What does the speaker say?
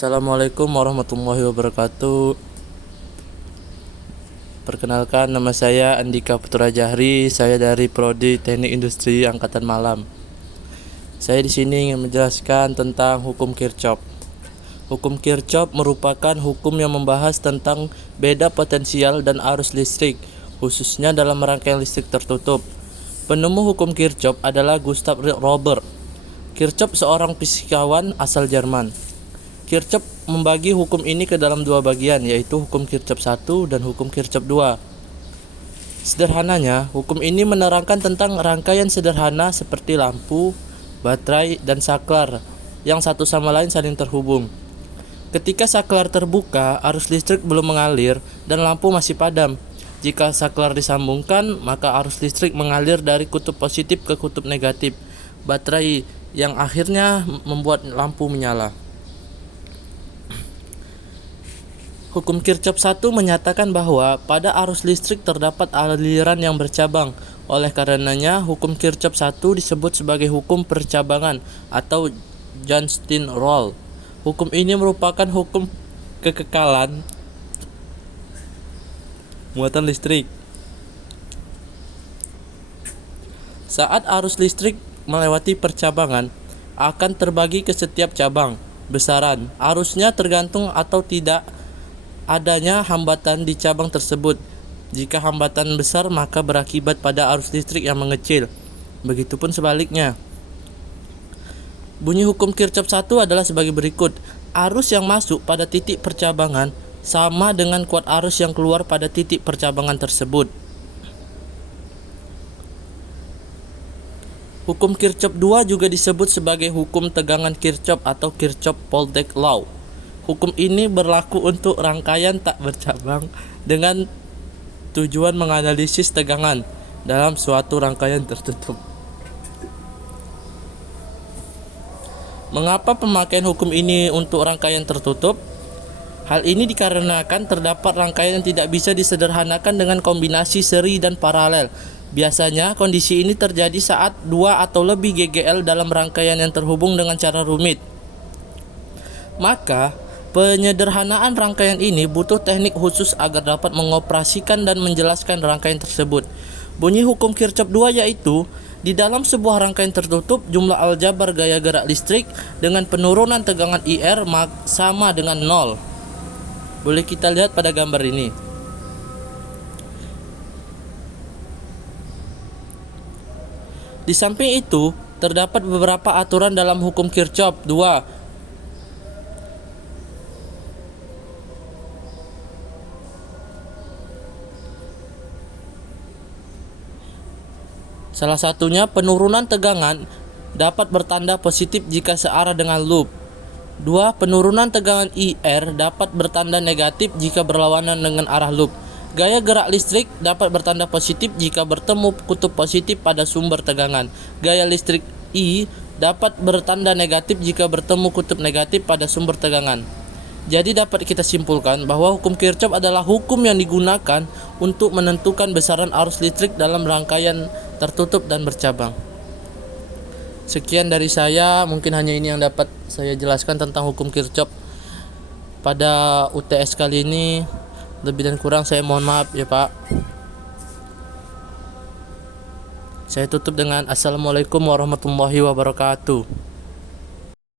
Assalamualaikum warahmatullahi wabarakatuh. Perkenalkan, nama saya Andika Putra Jahri. Saya dari Prodi Teknik Industri Angkatan Malam. Saya di sini ingin menjelaskan tentang hukum Kirchhoff. Hukum Kirchhoff merupakan hukum yang membahas tentang beda potensial dan arus listrik, khususnya dalam rangkaian listrik tertutup. Penemu hukum Kirchhoff adalah Gustav Robert. Kirchhoff seorang fisikawan asal Jerman. Kirchhoff membagi hukum ini ke dalam dua bagian, yaitu hukum Kirchhoff 1 dan hukum Kirchhoff 2. Sederhananya, hukum ini menerangkan tentang rangkaian sederhana seperti lampu, baterai, dan saklar yang satu sama lain saling terhubung. Ketika saklar terbuka, arus listrik belum mengalir dan lampu masih padam. Jika saklar disambungkan, maka arus listrik mengalir dari kutub positif ke kutub negatif baterai yang akhirnya membuat lampu menyala. Hukum Kirchhoff 1 menyatakan bahwa pada arus listrik terdapat aliran yang bercabang. Oleh karenanya, hukum Kirchhoff 1 disebut sebagai hukum percabangan atau Johnstone Rule. Hukum ini merupakan hukum kekekalan muatan listrik. Saat arus listrik melewati percabangan, akan terbagi ke setiap cabang. Besaran arusnya tergantung atau tidak adanya hambatan di cabang tersebut. Jika hambatan besar, maka berakibat pada arus listrik yang mengecil. Begitupun sebaliknya. Bunyi hukum Kirchhoff 1 adalah sebagai berikut. Arus yang masuk pada titik percabangan sama dengan kuat arus yang keluar pada titik percabangan tersebut. Hukum Kirchhoff 2 juga disebut sebagai hukum tegangan Kirchhoff atau Kirchhoff-Poldek Law. Hukum ini berlaku untuk rangkaian tak bercabang dengan tujuan menganalisis tegangan dalam suatu rangkaian tertutup. Mengapa pemakaian hukum ini untuk rangkaian tertutup? Hal ini dikarenakan terdapat rangkaian yang tidak bisa disederhanakan dengan kombinasi seri dan paralel. Biasanya kondisi ini terjadi saat dua atau lebih GGL dalam rangkaian yang terhubung dengan cara rumit. Maka penyederhanaan rangkaian ini butuh teknik khusus agar dapat mengoperasikan dan menjelaskan rangkaian tersebut. Bunyi hukum Kirchhoff 2 yaitu, di dalam sebuah rangkaian tertutup, jumlah aljabar gaya gerak listrik dengan penurunan tegangan IR sama dengan 0. Boleh kita lihat pada gambar ini. Di samping itu, terdapat beberapa aturan dalam hukum Kirchhoff 2. Salah satunya, penurunan tegangan dapat bertanda positif jika searah dengan loop. 2. Penurunan tegangan IR dapat bertanda negatif jika berlawanan dengan arah loop. Gaya gerak listrik dapat bertanda positif jika bertemu kutub positif pada sumber tegangan. Gaya listrik I dapat bertanda negatif jika bertemu kutub negatif pada sumber tegangan. Jadi dapat kita simpulkan bahwa hukum Kirchhoff adalah hukum yang digunakan untuk menentukan besaran arus listrik dalam rangkaian tertutup dan bercabang. Sekian dari saya, mungkin hanya ini yang dapat saya jelaskan tentang hukum Kirchhoff pada UTS kali ini. Lebih dan kurang saya mohon maaf ya Pak. Saya tutup dengan Assalamualaikum warahmatullahi wabarakatuh.